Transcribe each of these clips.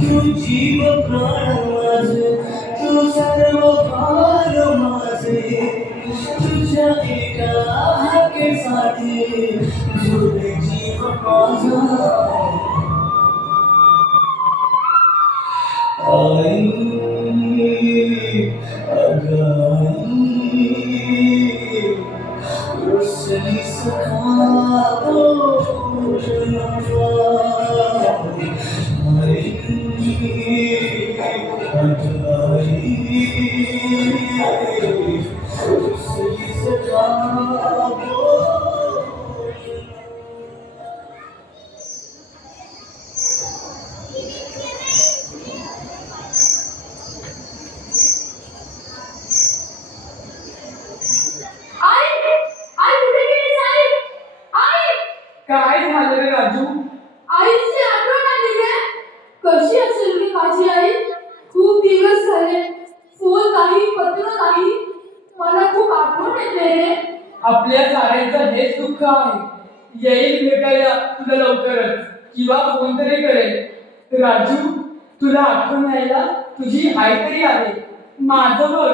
तू जीव प्राण माझे, तू सर्व भार माझे, तुझ्या एका हाकेसाठी जुळे जीव माझा. आई अगाई रुसली सखा काय झालं रे राजू? आईची आठवण आली रे. कशी असेल रे माझी आई? खूप दिवस झाले, फोन नाही, पत्र नाही. मला खूप आठवण येते रे. आपल्या साऱ्यांचं हेच दुःख आहे. येईल भेटायला तुला लवकरच, किंवा फोन तरी करेल. राजू, तुला आठवण यायला तुझी आई तरी आहे. माझं बघ,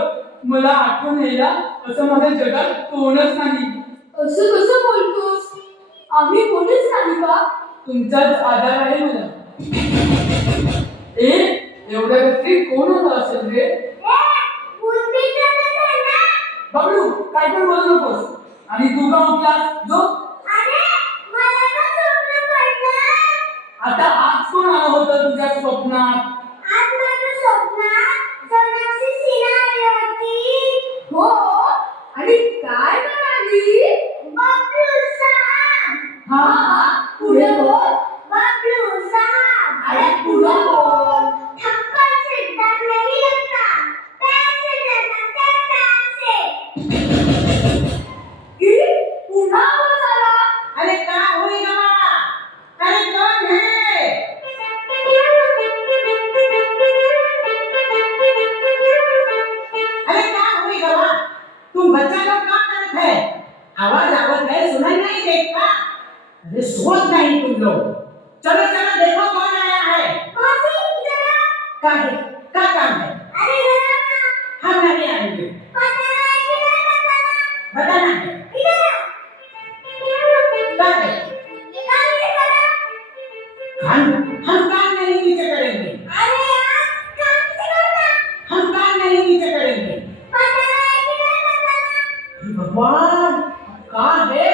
मला आठवण यायला असं माझ्या जगात कोणच नाही. असं कसं बोलतोस? आम्ही कोणीच नाही का? तुमचाच आधार आहे मला. एवढ्या रात्री कोण आला असेल रे? बबलू, काय पण बोलू नकोस. आणि तू का उठलास? जो आता आज कोण आलं होतं तुझ्या स्वप्नात? हो, आणि काय म्हणाली? हा, पुढे बोल. अरे पुढे बोल. पुन्हा आवाज आला. अरे क्या हुई गवा? अरे कौन है? अरे क्या हुई गवा? तुम बच्चा लोग क्या करते हैं? आवाज आवत है, सुनाई नहीं देता? अरे सोच नहीं तुम लोग. चलो चलो देखो कौन आया है. क्या है? क्या काम है? हम नहीं आएंगे. बताना है. क्या है? हम काम नहीं नीचे करेंगे. हम काम नहीं नीचे करेंगे. भगवान, कहाँ है?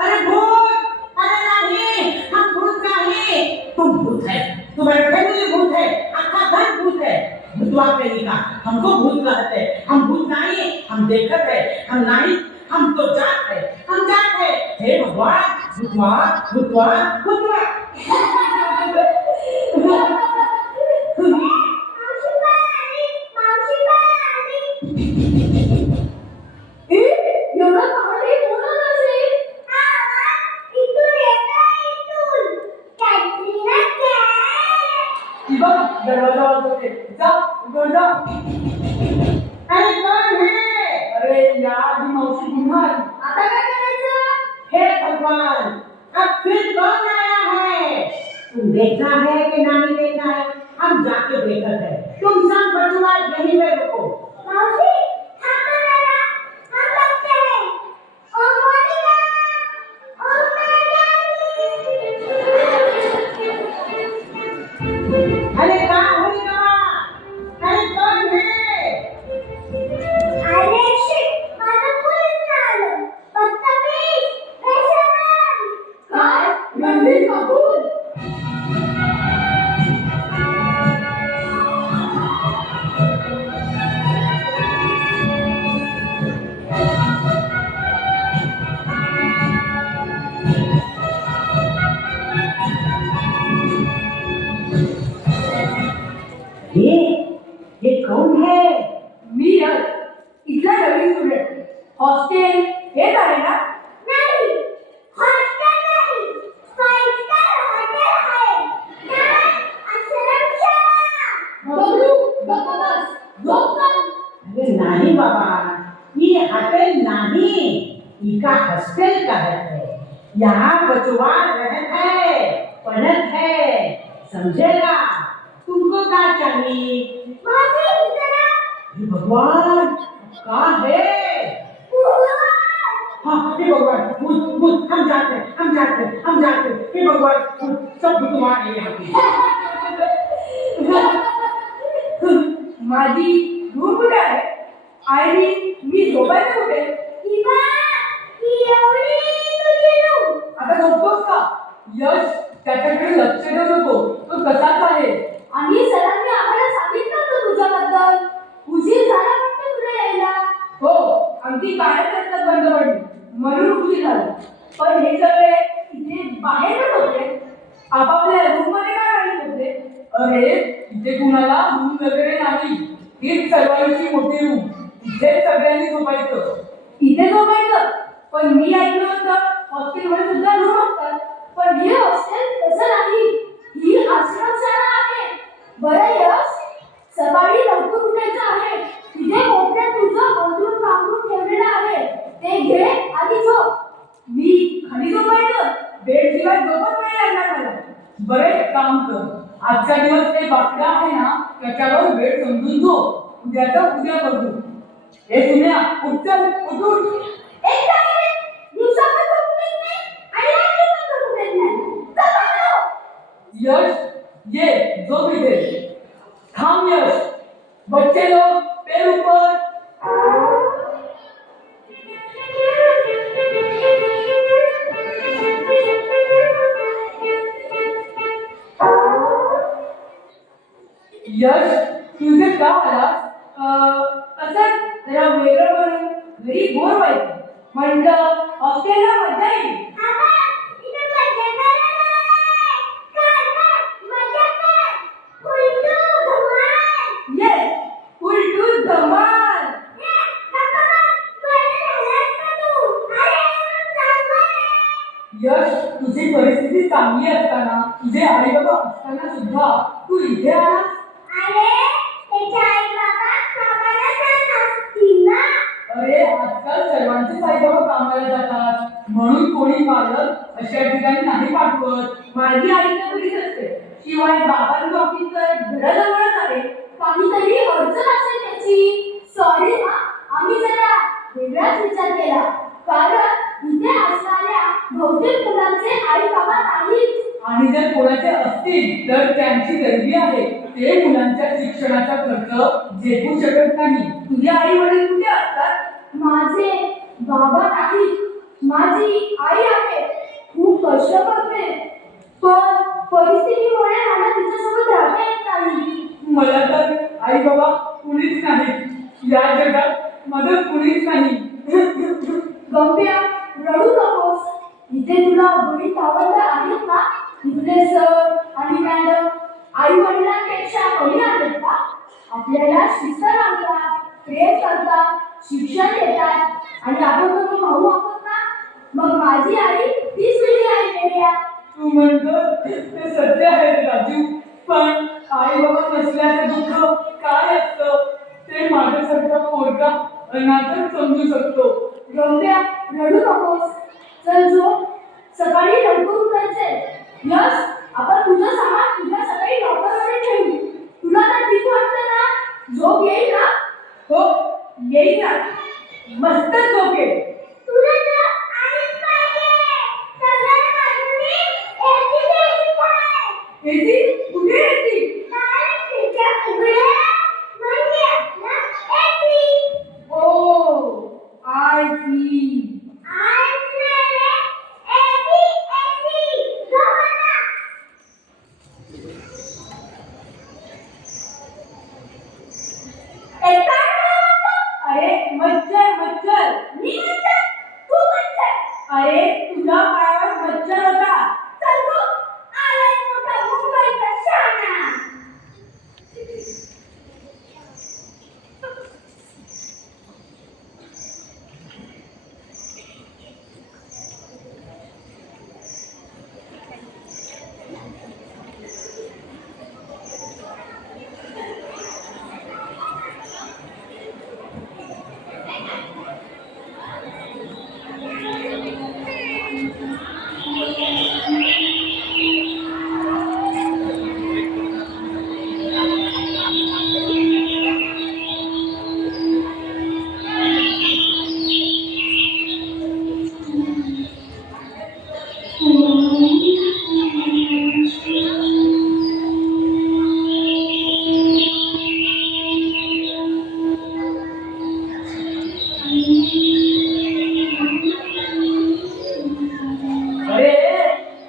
अरे भूत! अरे नहीं, हम भूत नहीं. तुम भूत है. तुम्हारे फैमिली भूत है. आपका घर भूत है. भूतवा कहीं का. हमको भूत कहते हैं. हम भूत नहीं. हम देखत है. हम नहीं. हम तो जात है. हम जात है. हे भगवान, भूतवा, भूतवा, भूतवा. एवढा पहाटे कोण आला असेल? ती बघ, दरवाजा वाजवते. जा, उघड जा. अरे कौन है? अरे या आधी मावशी पुन्हा आली. आता काय करायचं? हे भगवान, अब फिर कौन आया है? तुम देखना है कि नहीं देखना है? हम जाके देखते हैं. तुम सब बचुआ यहीं पे रुको. अरे क्या हुई गवा? अरे कौन है? काय यहाँ बचवा रहत है, पढ़त है, समझेगा? तुमको क्या चाहिए? हे भगवान, कहाँ है? हाँ, हे भगवान, भूत, हम जाते हैं, हे भगवान, सब भूतवा है यहाँ पे। माझी धूळ कुठे आहे आणि मी झोपायचं कुठे? आता झोपतोस का? यश, त्याच्याकडे लक्ष देऊ नको, तो तसाच आहे. आणि सरांनी आम्हाला सांगितलं होतं तुझ्याबद्दल. उशीर झाला वाटतं तुला यायला. हो, अगदी बाहेर रस्त्यात बंद पडली म्हणून उशीर झाला. पण हे सगळे इथे बाहेरच होते. आपापल्या रूम मध्ये काय राहिले होते? अरे, इथे कुणाला रूम वगैरे नाही. हीच सर्वांची मोठी रूम. इथे सगळ्यांनी झोपायचं. इथे झोपायचं. पण मी ऐकलं होतं हॉस्टेलमध्ये सुद्धा रूम असतात. पण हे हॉस्टेल तसं नाही. ही आश्रमशाळा आहे. बरं यश, सकाळी लवकर उठायचं आहे. तिथे कोपऱ्यात तुझं अंथरूण पांघरून ठेवलेलं आहे. ते घे आणि झोप. मी खाली झोपायचं? बेड शिवाय झोपच नाही लागणार मला. बरं, एक काम कर. आजचा दिवस ते बाकडा आहे ना, त्याच्यावर बेड समजून झोप. उद्याचं उद्या बघू. हे सुन्या, उठ चल, उठ. एक काय दिवसात झोप येत नाही आणि रात्री पण झोप येत नाही. चला. यश, ये झोप इथे. थांब यश. बच्चे लोग पैर ऊपर. यश, तुझे का आलास? असं जरा वेगळं म्हणून घरी बोर व्हायचं. म्हणलं हॉस्टेलला मजा येईल. येस, उलटू धमाल. यश, तुझी परिस्थिती चांगली असताना, तुझे आई बाबा असताना सुद्धा तू इथे आलास? अरे, आजकाल सर्वांचेच आई बाबा कामाला जातात, म्हणून कोणी पालक अशा ठिकाणी नाही पाठवत. माझी आई तर घरीच असते. शिवाय बाबांचं ऑफिस तर घराजवळच आहे. काहीतरी अडचण असेल त्याची. सॉरी हा, आम्ही जरा वेगळाच विचार केला. कारण इथे असणाऱ्या बहुतेक मुलांचे आई बाबा नाहीत. आणि जर कोणाचे असतील तर त्यांची गरिबी आहे. ते मुलांच्या शिक्षणाचा खर्च झेपू शकत नाही. तुझे आई वडील कुठे असतात? माझे बाबा नाही, माझी आई आहे. खूप कष्ट करते. पण परिस्थितीमुळे मला तिच्यासोबत राहता येत नाही. मला तर आई बाबा कुणीच नाही. या जगात माझं कुणीच नाही. गंप्या, रडू नकोस. इथे तुला बरी भावंड आहेत ना? इथले सर आणि मॅडम आई वडिलांपेक्षा कमी आहेत का? आपल्याला शिस्त लावतात, प्रेम करतात, शिक्षण देतात आणि आपण दोघं भाऊ आहोत ना. मग माझी आई तीच वेळी आई मेल्या. तू म्हणतो ते सत्य आहे राजू. पण आई बाबा नसल्याचं दुःख काय असतं ते माझ्यासारखा पोरगा अनाथच समजू शकतो. गंप्या, रडू नकोस. चल झोप. सकाळी लवकर उठायचे. यश, आपण तुझं सामान तुझ्या सकाळी लॉकरमध्ये ठेवू. तुला तर ठीक वाटतं ना? झोप येईल ना? हो, येईल ना. मस्त झोप येईल. तुला तर आलीच पाहिजे. सगळ्या बाजूनी एसी घ्यायची आहे. एसी? कुठे एसी? नाही, खिडक्या उघड्या म्हणजे ना एसी. O, I C. अरे मच्छर मच्छर. मी मच्छर, तू मच्छर. अरे तुझ्या पायावर मच्छर होता. चल गो, आलाय मोठा मुंबई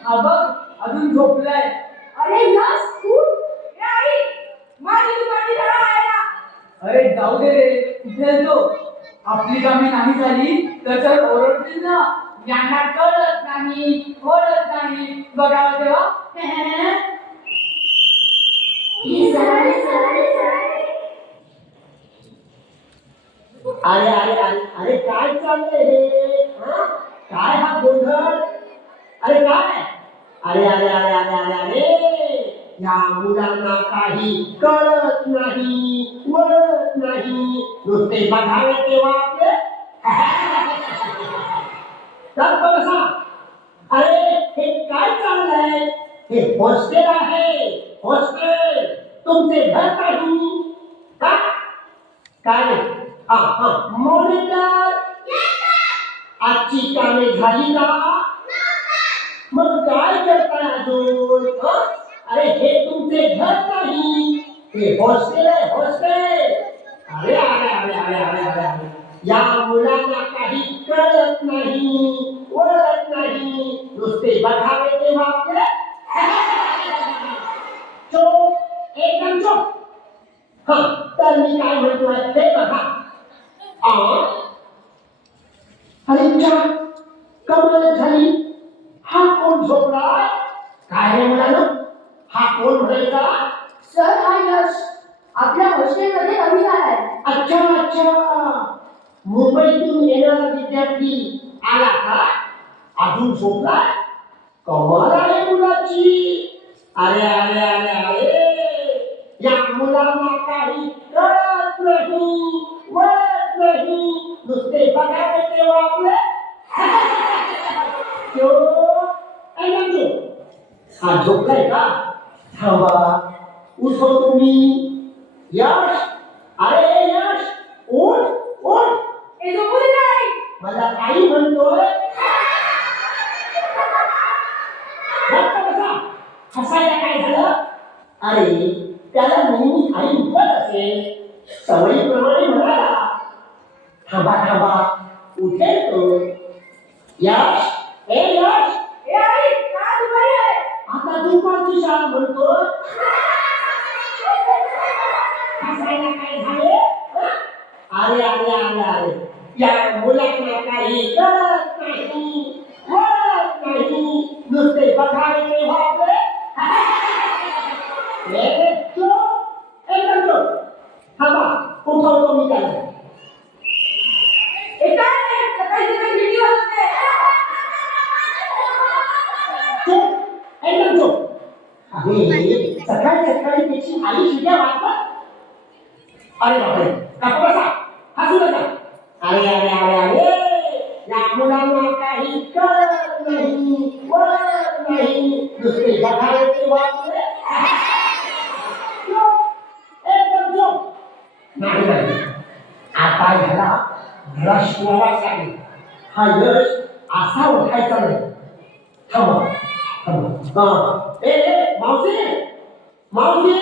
हा बघ अजून झोपलाय. अरे यश तू ए आई माझी दुकानी धडा आहे ना. अरे जाऊ दे रे, कुठे तो? आपली कामे नाही झाली तर सर ओरडतील ना. यांना कळत नाही, ओळत नाही, बघावं तेव्हा. ही सराळे सराळे सराळे. अरे अरे अरे अरे काय चाललंय हे हा? काय हा गोंधळ? अरे काय? अरे अरे अरे अरे अरे अरे या मुलांना काही कळत नाही, वळत नाही, नुसते बघावे तेव्हा आपले तर बसा. अरे हे काय चाललंय? हे हॉस्टेल आहे, हॉस्टेल, तुमचे घर नाही का? काय हा हा मॉनिटर, आजची कामे झाली का? मग काय करताय अजून? अरे हे तुमचे घर नाही, हे हॉस्टेल आहे, हॉस्टेल. अरे अरे अरे अरे अरे अरे अरे या मुलांना काही कळत नाही, ओळख नाही, नुसते बघावे तेव्हा आपले चोप, एकदम चोप. हा तर मी काय म्हणतोय ते बघा. अरे चा कमाल झाली. हा कोण झोपलाय? काय रे मुलांना, हा कोण म्हणायचा? सर हा यश आपल्या हॉस्टेलमध्ये नवीन आलाय. अच्छा अच्छा, मुंबईतून येणारा विद्यार्थी आला का? अजून झोपलाय? कमाल आहे मुलाची. अरे अरे अरे अरे या मुलांना काही कळत नाही, वळत नाही, नुसते बघावे तेव्हा आपले हा झोपलाय का? थांबा, उठवतो मी. यश, अरे यश, उठ उठ. हे झोपू दे नाही. मला काही म्हणतोय. बसा, हसायला काय झालं? अरे त्याला नेहमी आई उठवत असेल, सवयीप्रमाणे म्हणाला. थांबा थांबा, उठेल तो. यश, ए यश, ए आई का दुपारी आहे? आता दुपारची शाळा म्हणतो. हसायला काय झाले? अरे अरे अरे अरे या मुलांना काही कळत नाही, वळत नाही, नुसते बघावे तेव्हा आपले एकदम चोप. थांबा, उठवतो मी त्याला. ए काय नाही, सकाळी सकाळी किती वाजते? एकदम चोप. अरे सकाळी सकाळी त्याची आई शिट्या वाजतात. अरे बापरे, काकू बसा, हसू नका. अरे अरे अरे अरे या मुलांना काही कळत नाही, वळत नाही, नुसते बघावे तेव्हा आपले एकदम चोप. नाही नाही, आता ह्याला ब्रश करायला सांगेल. हा यश असा उठायचा नाही. थांबा थांबा. हा ए ए मावशी, मावशी,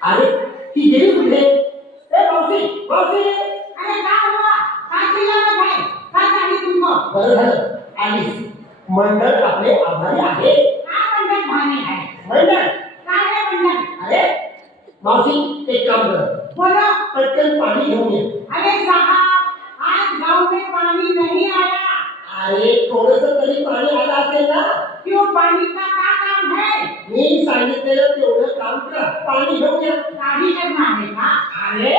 अरे ती गेली कुठे? ए मावशी, मावशी. अरे काय हुआ? काय चिल्लावत आहे? काय झाली तुमको? बरं झालं आलीस. मंडळ आपले आभारी आहे. काय मंडळ भाने आहे? मंडळ, काय रे मंडळ? अरे मावशी एक काम कर, बोलो. पटकन पाणी घेऊन ये. अरे साहब, आज गांव में पानी नहीं आया. अरे थोडस तरी पाणी आलं असेल ना. क्यों? पानी का क्या काम है? मी सांगितलेलं तेवढं काम कर, पाणी घेऊन ये. गाड़ी करना है का? अरे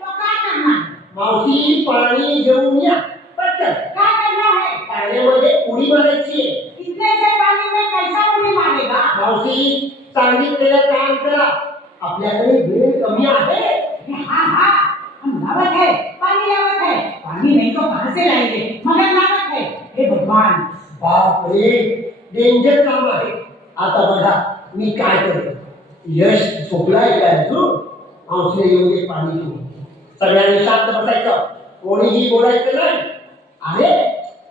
तो क्या करना है? मावशी पाणी घेऊन या पटकन. क्या करना है? पाण्यामध्ये उडी मारायची आहे. इतने से पानी में कैसा उड़ी मारेगा? मावशी सांगितलेलं काम करा, आपल्याकडे वेळ कमी आहे. हाँ हाँ, हम लावत है, पानी लावत है. पानी नहीं तो कहाँ से लाएंगे? मगर लावत है. हे भगवान. बाप रे, डेंजर काम आहे. आता बघा मी काय करतो. यश झोपलाय काय अजून? मावशीने येऊन दे पाणी घेऊन. सगळ्यांनी शांत बसायचं, कोणीही बोलायचं नाही. अरे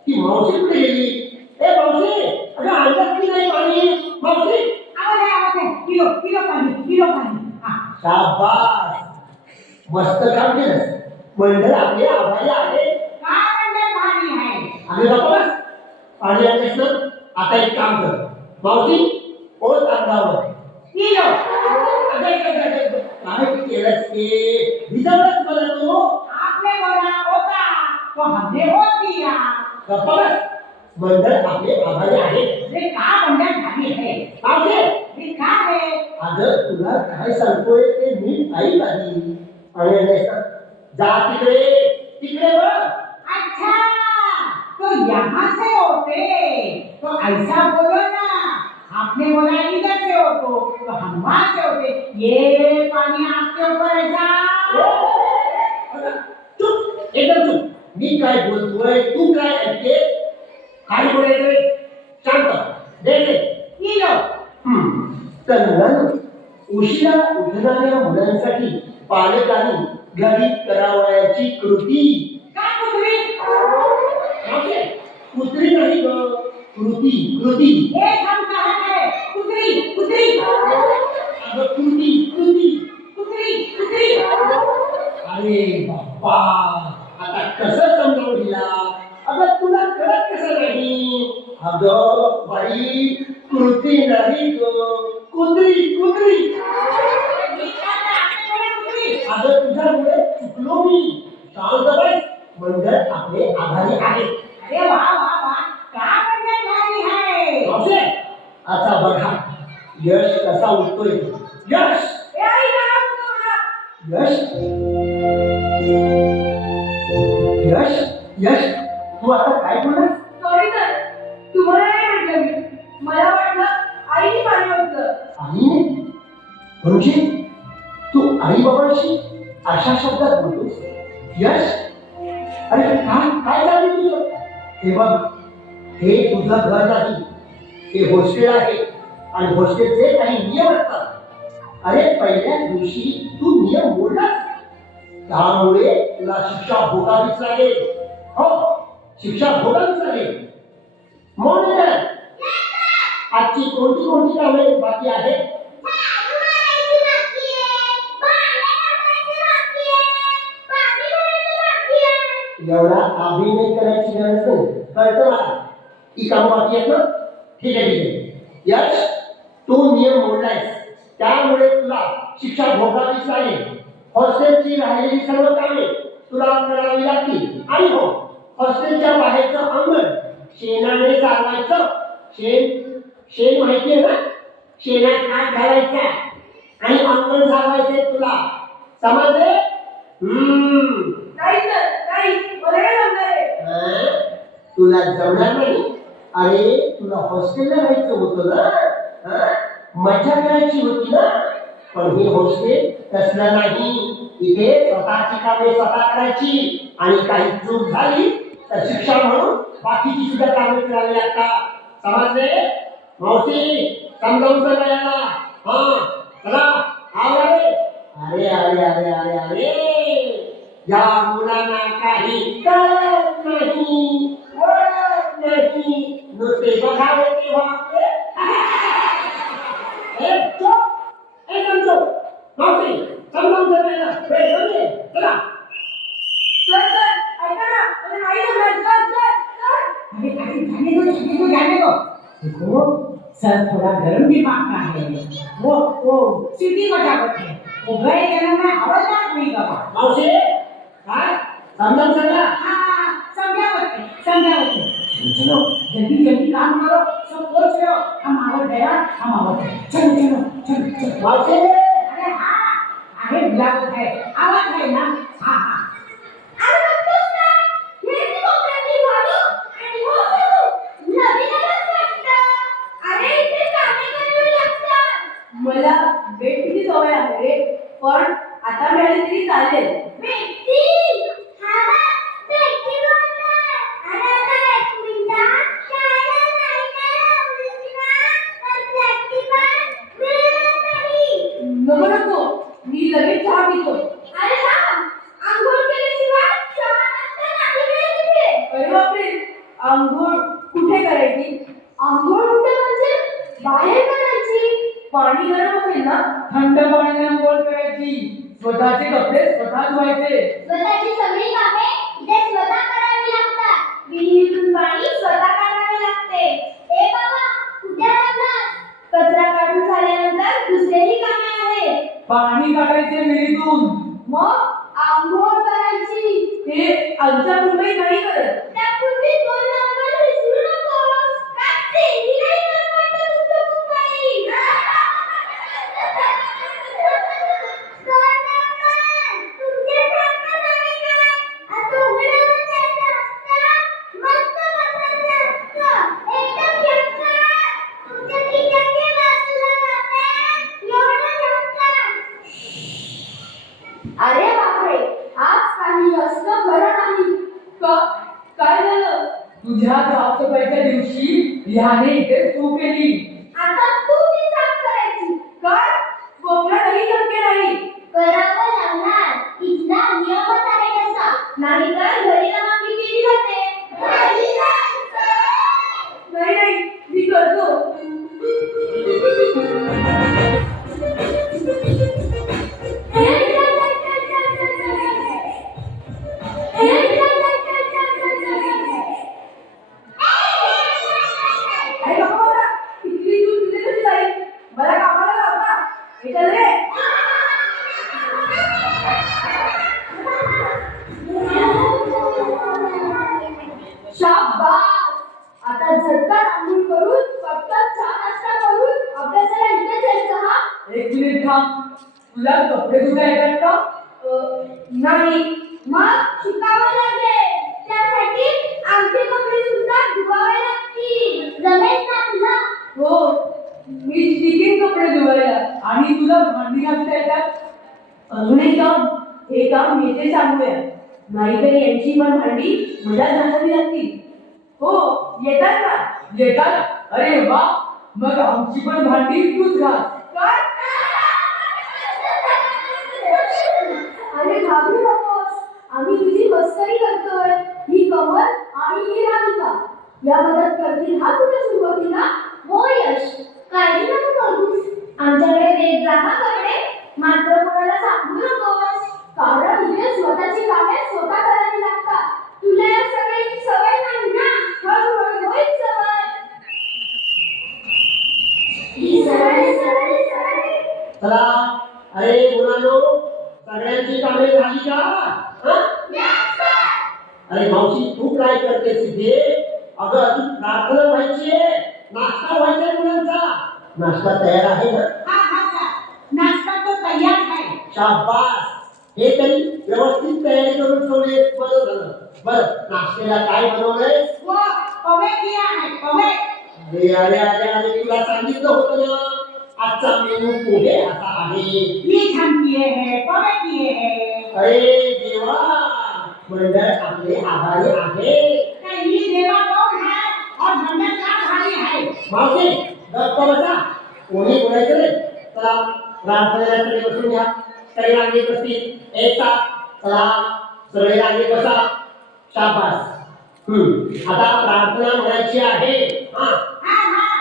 ती मावशी कुठे गेली? ए मावशी, अगं आणलं की नाही पाणी? मावशी, आवत है. पिलो, पिलो पानी, पिलो पानी. हाँ. शाबास, मस्त काम केलं. मंडळ आपले आभारी आहे. काय मंडळ भारी है? आणि गप्प बस. पाणी आणलंस ना, आता एक काम कर, मावशी ओत अंगावर किलो काय केलंस ते भिजवलंच मला तू आपने बोला होता तो हमने हो दिया गप्पा बस मंडळ आपले आभारी आहे ये का बंडल भारी है मावशी ये का है अगं तुला काय सांगतोय ते नीट ऐक आधी आणि नसतं जा तिकडे तिकडे बघ अच्छा तो यहाँ से होते तो ऐसा बोलो ना आपने बोला इधर से हो तो हम वहां से होते ये पानी आपके ऊपर ऐसा चुप एकदम चुप मी काय बोलतोय तू काय ऐकते खाली बोलायचं रे शांत दे दे किलो तर मुलांनो उशिरा उठणाऱ्या मुलांसाठी पालकांनी घरी करावयाची कृती का कुत्री मावशी, कुत्री नाही ग कृती कृती ये हम कहा है कुत्री कुत्री अगं कृती कृती कुत्री कुत्री अरे बाप्पा आता कसं समजावून दिला अगं तुला कळत कसं नाही अगं बाई कृती नाही ग कुत्री कुत्री अगं तुझ्यामुळे चुकलो मी शांत बस मंडळ आपले आभारी आहे अरे वाह वाह वाह क्या बंडल भारी है मावशी, आता बघा यश कसा उठतोय यश ए आई नाव तुझं यश यश यश तू आता काय बोललास सॉरी सर तुम्हाला नाही म्हटलं मी मला वाटलं आईने पाणी ओतलं आईने म्हणजे तू आई बाबांशी अशा शब्दात बोलतोस यश अरे काय काय झालं तुझं हे बघ हे तुझं घर नाही हे हॉस्टेल आहे आणि हॉस्टेलचे काही नियम असतात अरे पहिल्या दिवशी तू नियम मोडलास त्यामुळे तुला शिक्षा भोगावीच लागेल हो शिक्षा भोगावीच लागेल मॉनिटर आजची कोणती कोणती कामे बाकी आहेत एवढा अभिनय करायची गरज नाही कळतं मला ही कामं बाकी आहेत ना ठीक आहे यश तू नियम मोडलायस त्यामुळे तुला शिक्षा भोगावीच लागेल हॉस्टेलची राहिलेली सर्व कामे तुला करावी लागतील आणि हो हॉस्टेलच्या बाहेरचं अंगण शेणाने सारवायचं शेण शेण माहितीये ना शेणात हात घालायचा आणि अंगण सारवायचे तुला समजले नाही सर नाही मला काय जमणार आहे तुला जमणार नाही अरे तुला हॉस्टेलला राहायचं होतं ना मजा करायची होती ना पण हे हॉस्टेल तसलं नाही इथे स्वतःची कामे स्वतः करायची आणि काही चूक झाली तर शिक्षा म्हणून बाकीची सुद्धा कामे करावी लागतात समजले मावशी समजावून सांगा याला हा चला आवडे अरे अरे अरे अरे अरे या मुलांना काही कळत नाही ओळख नाही नुसते बघावे तेव्हा चुप एकदम चुप मावशी समजावून सांगायला चला सर सर ऐका ना मला नाही जमणार सर सर सर अरे अरे जाने दो देखो सर थोड़ा गर्म दिमाग का है वो सीटी बजावत है वो गए जन्म में हवलदार नहीं गवा मावशी काय समजावून सांगा हाँ समझावत है चलो जल्दी जल्दी काम करो सब पहुंच रहे हो हम आवत है चलो चलो चलो चलो मावशी अरे हाँ आहे बुलावत है आवत है ना हाँ हाँ अरे बघतोस ना हे ती कोपऱ्यातली झाडू आणि हो नवीनच वाटतं अरे इथे कामे करावी लागतात मला भेटची सवय आहे रे पण आता मिळाली तरी चालेल भेटती हा भेटती बोलणार अरे आता एक मिनिटात शाळेला जायला लावलीस ना तर प्रॅक्टिकल मिळणार नाही नको नको मी लगेच चहा पितो अरे थांब आंघोळ केल्याशिवाय चहा नाश्ता नाही मिळत अरे बापरे आंघोळ कुठे करायची आंघोळ कुठे म्हणजे बाहेर करायची पाणी गरम असेल ना थंड पाण्याने आंघोळ करायची स्वतःचे कपडे स्वतः धुवायचे स्वतःची सगळी कामे इथे स्वतः करावी लागतात विहिरीतून पाणी स्वतः काढावे लागते ए बाबा कुठे बघणार पाणी काढायचे विहिरीतून. मग आंघोळ करायची. ते आमच्या मुंबईत नाही करत. त्यापूर्वी 2 नंबर विसरू नकोस. कापते, ही नाही करत वाटतं तुमचं मुंबई. 2 नंबर, तुमच्यासारखं नाही काय. असं उघड्यावर जायचं असतं. मस्त बसायचं असतं. एकदम झटकन. तुमच्या खिशाच्या बाजूला जाते. एवढं झटकन. अरे बापरे, आज काही असलं खरं नाही. काय झालं? तुझ्या साफसफाईच्या दिवशी ह्याने इथे तू केली. आता तू ती साफ करायची. काय? कोपरा नाही शक्य नाही. करावं लागणार. इथला नियमच आहे तसा. नाहीतर घरी रवानगी केली जाते. नाही नाही, मी करतो. अरे बाबा बाबा, इथली दूध तिथे कशी जाईल? मला कामाला लाव ना. हे चल रे. शाबास. आता झटकन आंघोळ करून पटकन चहा नाश्ता करून अभ्यासाला इथे जायचं. हा 1 मिनिट थांब. तुला कपडे धुता येतात का? नाही. मग शिकावं लागेल. त्यासाठी आमचे कपडे सुद्धा धुवावे लागतील. जमेल ना तुला? हो, मी शिकेन कपडे धुवायला. आणि तुला भांडी घासता येतात? अजून एक काम, हे काम मी ते सांगूया. नाहीतर यांची पण भांडी मला घासावी लागतील. हो, येतात का? येतात. अरे वा, मग आमची पण भांडी तूच घास. काय? अरे घाबरू नकोस. आम्ही तुझी मस्करी करतोय. ही कमल आणि ही राधिका या मदत करतील. हा तुझ्या सुरुवातीला. हो यश, काळजी नको करूस. आमच्याकडे देत जा हा कपडे. मात्र कोणाला सांगू नकोस. कारण इथे स्वतःची कामे स्वतः करावी लागतात. तुला या सगळ्याची सवय नाही ना. हळूहळू होईल सवय. ही सवय सवय सवय. चला, अरे मुलांनो, सगळ्यांची कामे झाली का? हं? अरे मावशी, तू काय करते सिद्धे? अगं अजून प्रार्थना व्हायची आहे, नाश्ता व्हायचा आहे मुलांचा. नाश्ता तयार आहे ना? हा हा सर, नाश्ता तो तयार है. शाबास. हे तरी व्यवस्थित तयारी करून ठेवले. बरं झालं. बरं, नाश्त्याला काय बनवलंय? वो पवे किया है, पवे. अरे तुला सांगितलं होतं ना, आजचा मेनू पोहे असा आहे. मीठ हम किए हैं, पवे किए हैं. अरे देवा, मंडळ आपले आभारी आहे. ये देवा कौन है और मंडल का भारी है? मावशी, गप्प बसा. कोणी बोलायचं नाही. चला, प्रार्थनेला सगळे बसून घ्या. सगळे रांगेत बसतील. एक तास. चला, सगळे रांगेत बसा. शाबास. आता प्रार्थना म्हणायची आहे. हाँ हाँ,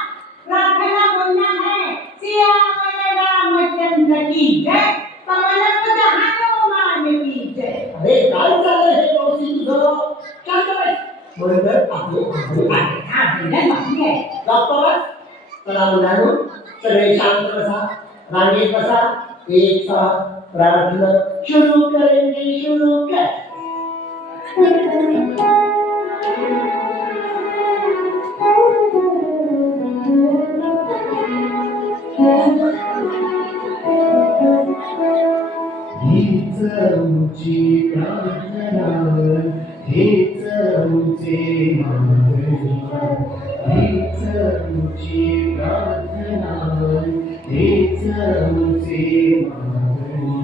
प्रार्थना बोलना है. सियावर रामचंद्र की जय. कमलपत हनुमान की जय. अरे काय चाललंय हे मावशी तुझं? शांत बस. मंडळ आपले आभारी आहे. हाँ भजन बाकी है. गप्प बस. चला मुलांनो, सगळे शांत बसा. रांगेत बसा. एक साथ प्रार्थना शुरू करेंगे. शुरू कर. हीच आमची प्रार्थना, हीच आमचे मागणी. हीच आमची प्रार्थना, हीच आमचे मागणी.